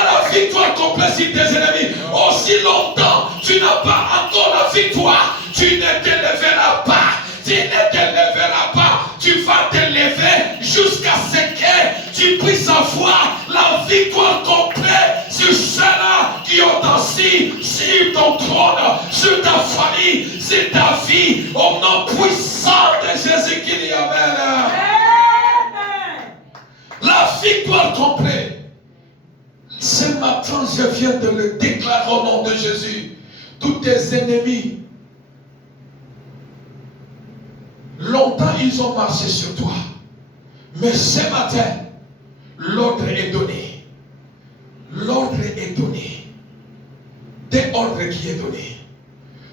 la victoire complète sur tes ennemis. Aussi longtemps, tu n'as pas encore la victoire, tu ne te lèveras pas. Tu ne te lèveras pas, tu vas te lever jusqu'à ce que tu puisses avoir la victoire complète sur ceux-là qui ont assis sur ton trône, sur ta famille, sur ta vie, au nom puissant de Jésus qui dit Amen. La victoire complète. Ce matin, je viens de le déclarer au nom de Jésus. Tous tes ennemis, longtemps ils ont marché sur toi. Mais ce matin, l'ordre est donné. L'ordre est donné. Des ordres qui est donné.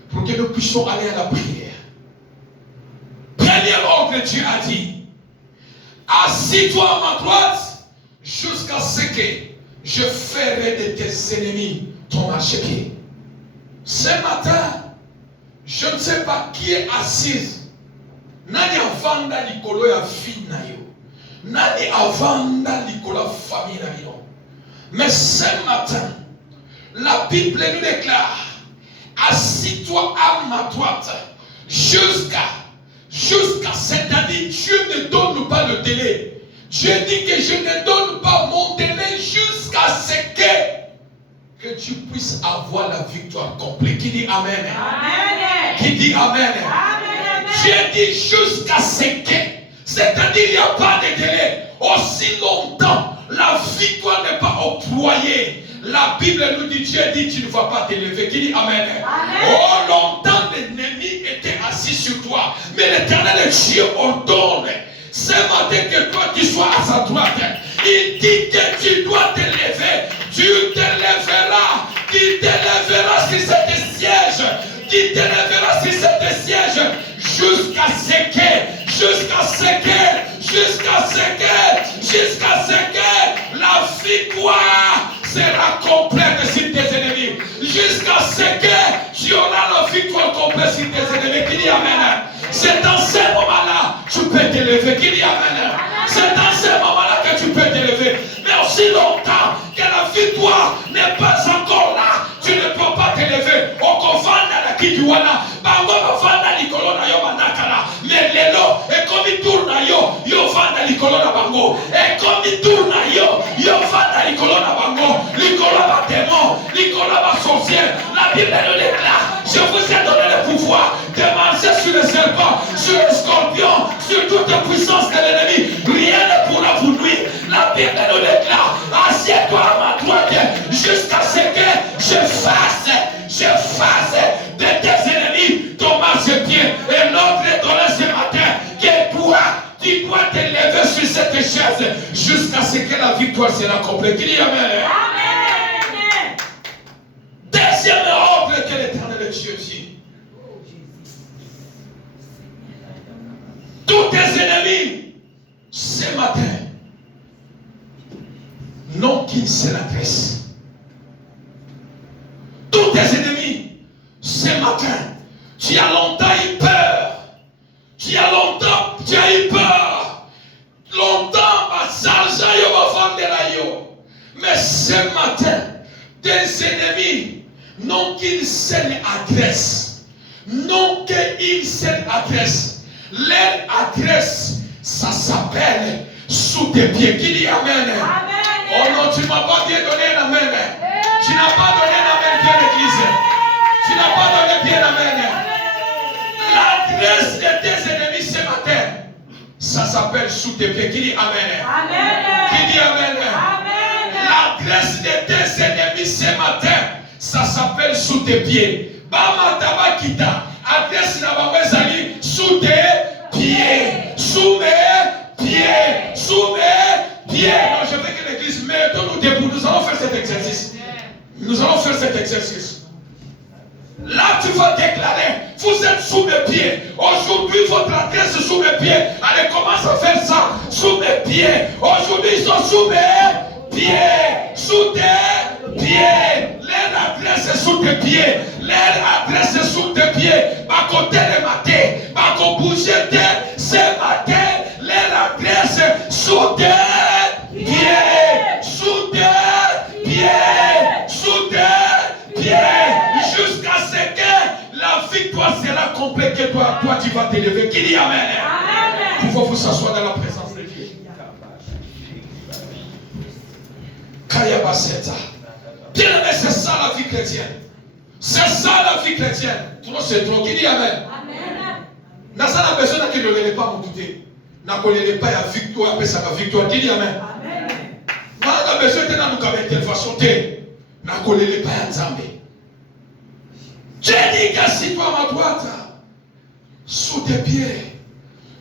Pour que nous puissions aller à la prière. Premier ordre, Dieu a dit, assis-toi à ma droite jusqu'à ce que je ferai de tes ennemis ton marchepied. Ce matin, je ne sais pas qui est assise. Nani avanda likolo ya vie na yo. Nani avanda likolo ya famille na yo. Mais ce matin, la Bible nous déclare, assis-toi à ma droite jusqu'à c'est-à-dire Dieu ne donne pas le délai. Dieu dit que je ne donne pas mon délai jusqu'à ce que tu puisses avoir la victoire complète. Qui dit Amen. Amen. qui dit Amen. Dieu dit jusqu'à ce que, c'est-à-dire il n'y a pas de délai. Aussi longtemps la victoire n'est pas octroyée, la Bible nous dit, Dieu dit, tu ne vas pas t'élever. Qui dit Amen. Oh, longtemps l'ennemi était assis sur toi, mais l'Éternel Dieu ordonne ce matin que toi tu sois à sa droite. Il dit que tu dois t'élever. Tu t'élèveras. Tu t'élèveras sur cette siège. Tu t'élèveras sur cette siège jusqu'à ce que la victoire sera complète sur tes ennemis. Jusqu'à ce que tu auras la victoire complète sur tes ennemis. Qui dit Amen. C'est dans ce moment-là que tu peux t'élever. Qui dit Amen. C'est dans ce moment-là que tu peux t'élever. Mais aussi longtemps que la victoire n'est pas encore là, tu ne peux pas t'élever. Okovanda la kidiwana, bango bavanda likolo na yo manakala. Mais lelo, et comme il tourne à yo vanda likolo na bango. Et comme il tourne à yo vanda likolo na bango. Likolo ba démon, likolo ba sorcier. La Bible nous déclare, je vous ai donné le pouvoir de marcher sur les serpents, sur les scorpions, sur toute puissance de l'ennemi. Rien ne pourra vous nuire. La Bible nous déclare, assieds-toi à ma droite jusqu'à ce que je fasse de tes ennemis ton marchepied. Et l'autre est donné ce matin que toi, tu dois t'élever sur cette chaise jusqu'à ce que la victoire sera complète. Qui dit Amen. Deuxième ordre que l'Éternel Dieu dit. Tous tes ennemis, ce matin, n'ont qu'une seule adresse. Tous tes ennemis, ce matin, tu as longtemps eu peur. Tu as eu peur. Longtemps, mais ce matin, tes ennemis n'ont qu'une seule adresse. N'ont qu'une seule adresse. Leur adresse, ça s'appelle sous tes pieds. Qui dit Amen? Amen. Oh non, tu ne m'as pas bien donné un Amen. Tu n'as pas donné un Amen bien l'église. Tu n'as pas donné bien Amen. L'adresse de tes ennemis ce matin, ça s'appelle sous tes pieds. Qui dit Amen? Amen. Qui dit Amen? Amen. L'adresse de tes ennemis ce matin, ça s'appelle sous tes pieds. Bama tabakita. Adresse na babezali sous tes pieds. Sous mes pieds. Sous mes pieds. Non, je veux que l'église mette nous debout. Nous allons faire cet exercice. Nous allons faire cet exercice. Là, tu vas déclarer, vous êtes sous mes pieds. Aujourd'hui, votre adresse est sous mes pieds. Allez, commence à faire ça. Sous mes pieds. Aujourd'hui, ils sont sous mes pieds. Sous tes pieds. Leur adresse est sous tes pieds. Leur adresse est sous tes pieds. Par côté le matin. Par côté bouger ce matin. Leur adresse est sous tes pieds. Sous tes pieds. Sous tes pieds. Jusqu'à ce que la victoire sera complète, que toi tu vas t'élever. Qui dit Amen? Amen. Pouvons vous s'asseoir dans la présence de Dieu. Bien aimé, c'est ça la vie chrétienne. C'est ça la vie chrétienne. Trop c'est trop. Qui dit Amen? Amen. N'a pas besoin de ne le pas mon douter. N'a pas la victoire, après ça la victoire. Qui dit Amen? Amen. N'a pas besoin de nous faire telle façon. N'a pas la Zambé. J'ai dit qu'assis-toi à ma droite, sous tes pieds,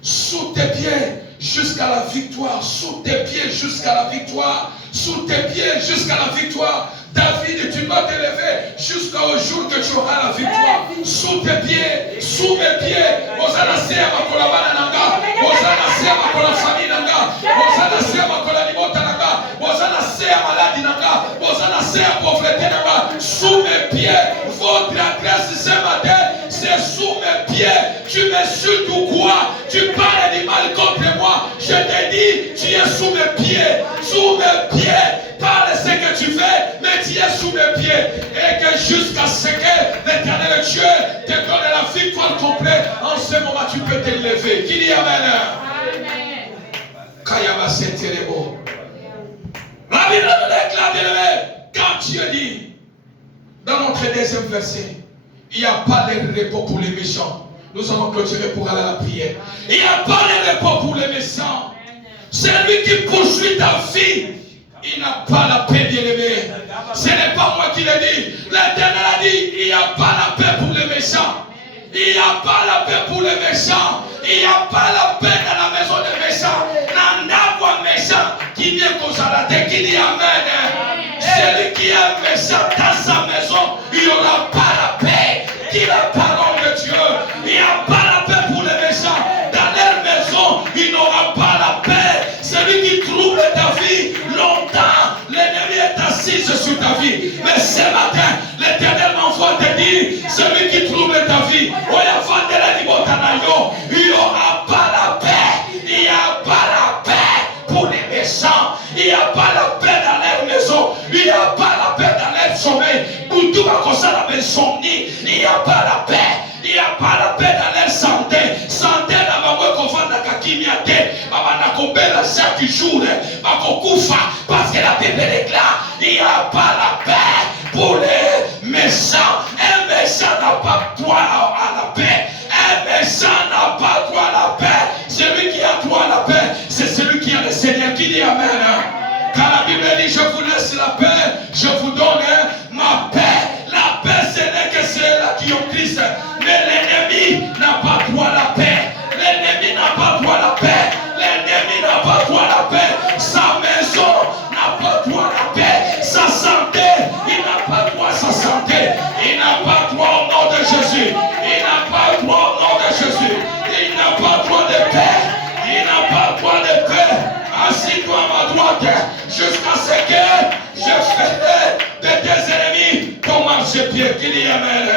jusqu'à la victoire, sous tes pieds jusqu'à la victoire, sous tes pieds jusqu'à la victoire. David, tu dois t'élever jusqu'au jour que tu auras la victoire. Sous tes pieds, sous mes pieds. Osana sema kola bana nanga, osana sema kola famille nanga, osana sema kola limota nanga, osana sema maladi nanga, osana sema pauvreté nanga. Sous mes pieds, votre adresse ce matin, c'est sous mes pieds. Tu m'insultes ou quoi? Tu parles du mal contre moi. Je te dis, tu es sous mes pieds, sous mes pieds. Parle ce que tu fais, mais tu es sous mes pieds. Et que jusqu'à ce que l'Éternel Dieu te donne la victoire complète, en ce moment tu peux t'élever. Qui dit Amen? Amen. La Bible nous déclare, bien aimé, quand Dieu dit, dans notre deuxième verset, Il n'y a pas de repos pour les méchants. Nous allons clôturer pour aller à la prière. Il n'y a pas de repos pour les méchants. C'est lui qui poursuit ta vie. Il n'a pas la paix, bien-aimé. Ce n'est pas moi qui le dis. L'Éternel a dit, il n'y a pas la paix pour les méchants. Il n'y a pas la paix pour les méchants. Il n'y a pas la paix dans la maison des méchants. N'en méchant qui vient cause à la tête, qui dit Amen. Celui qui est méchant dans sa maison, il n'y aura pas la paix. Qui la parole de Dieu. Il n'y a pas la paix pour les méchants. Dans leur maison, il n'aura pas la paix. Celui qui trouble ta vie longtemps, l'ennemi est assis sur ta vie. Mais ce matin, l'Éternel m'envoie te dire, celui qui trouble ta vie, il n'y aura pas la paix. Il n'y a pas la paix pour les méchants. Il n'y a pas la paix dans leur maison. Il n'y a pas la paix dans leur sommeil. Il n'y a pas la paix. Il n'y a pas la paix dans leur santé. Santé dans ma voix qu'on va dans kakimiate. Maman n'a qu'au bel chaque jour. Parce que la paix est là. Il n'y a pas la paix pour les méchants. Un méchant n'a pas droit à la paix. Un méchant n'a pas droit à la paix. Celui qui a droit à la paix, c'est celui qui a le Seigneur qui dit Amen. Quand la Bible dit je vous laisse la paix, je vous donne ma paix. La paix, ce n'est que ceux-là qui ont Christ. Mais l'ennemi n'a pas droit à la paix. L'ennemi n'a pas droit à la paix. L'ennemi n'a pas droit à la paix. Sa maison n'a pas droit à la paix. Sa santé, il n'a pas droit à sa santé. Il n'a pas droit au nom de Jésus. Il n'a pas droit au nom de Jésus. Il n'a pas droit de paix. Il n'a pas droit de paix. Assis-toi à ma droite jusqu'à ce que je ferai de tes ennemis ton marchepied. Qui dit Amen.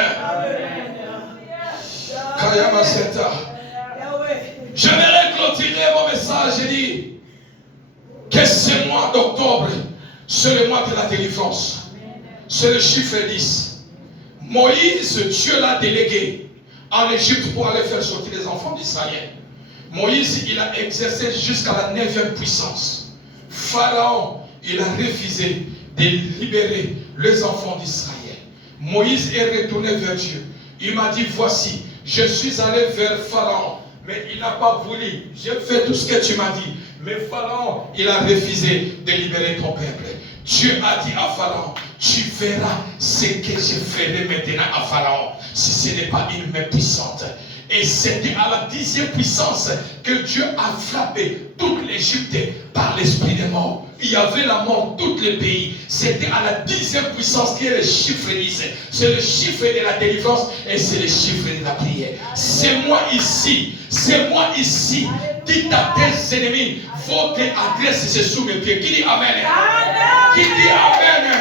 J'aimerais clôturer mon message et dire que ce mois d'octobre, c'est le mois de la délivrance. C'est le chiffre 10. Moïse, Dieu l'a délégué en Égypte pour aller faire sortir les enfants d'Israël. Moïse, il a exercé jusqu'à la 9e puissance. Pharaon, il a refusé de libérer les enfants d'Israël. Moïse est retourné vers Dieu. Il m'a dit, voici, je suis allé vers Pharaon, mais il n'a pas voulu. J'ai fait tout ce que tu m'as dit. Mais Pharaon, il a refusé de libérer ton peuple. Dieu a dit à Pharaon, tu verras ce que je ferai maintenant à Pharaon, si ce n'est pas une main puissante. Et c'était à la 10e puissance que Dieu a frappé toute l'Égypte par l'esprit des morts. Il y avait la mort dans tous les pays. C'était à la 10e puissance qui est le chiffre 10. C'est le chiffre de la délivrance et c'est le chiffre de la prière. C'est moi ici. C'est moi ici. Dites à tes ennemis, votre adresse c'est sous mes pieds. Qui dit Amen? Qui dit Amen?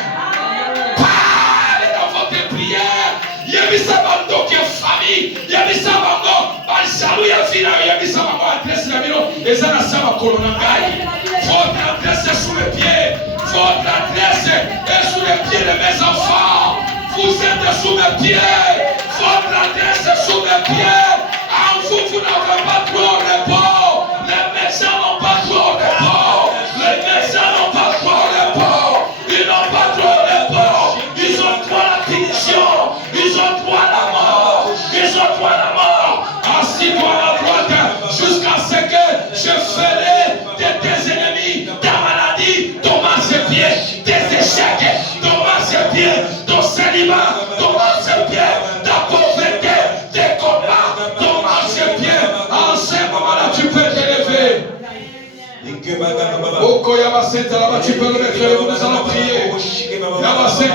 Parlez dans votre prière. Il y a mis ça dans notre famille. Il y a mis ça dans notre jaloux. Il y a mis ça dans notre adresse. Les gens ça va colonner. Votre adresse est sous mes pieds. Votre adresse est sous les pieds de mes enfants. Vous êtes sous mes pieds. Votre adresse est sous mes pieds. En vous, vous n'avez pas trop de repos. Les méchants n'ont pas trop de repos. Les méchants n'ont pas trop de repos. Ils n'ont pas trop de repos. Ils ont droit à la punition. Ils ont droit à la mort. Ils ont droit à la mort. Assis-toi à la droite jusqu'à ce que je ferai de tes ennemis ta maladie, ton marchepied, tes échecs, ton marchepied, ton célibat, ton marchepied, ta pauvreté, tes combats, ton marchepied. En ce moment-là, tu peux t'élever. Tu peux le mettre, nous allons prier.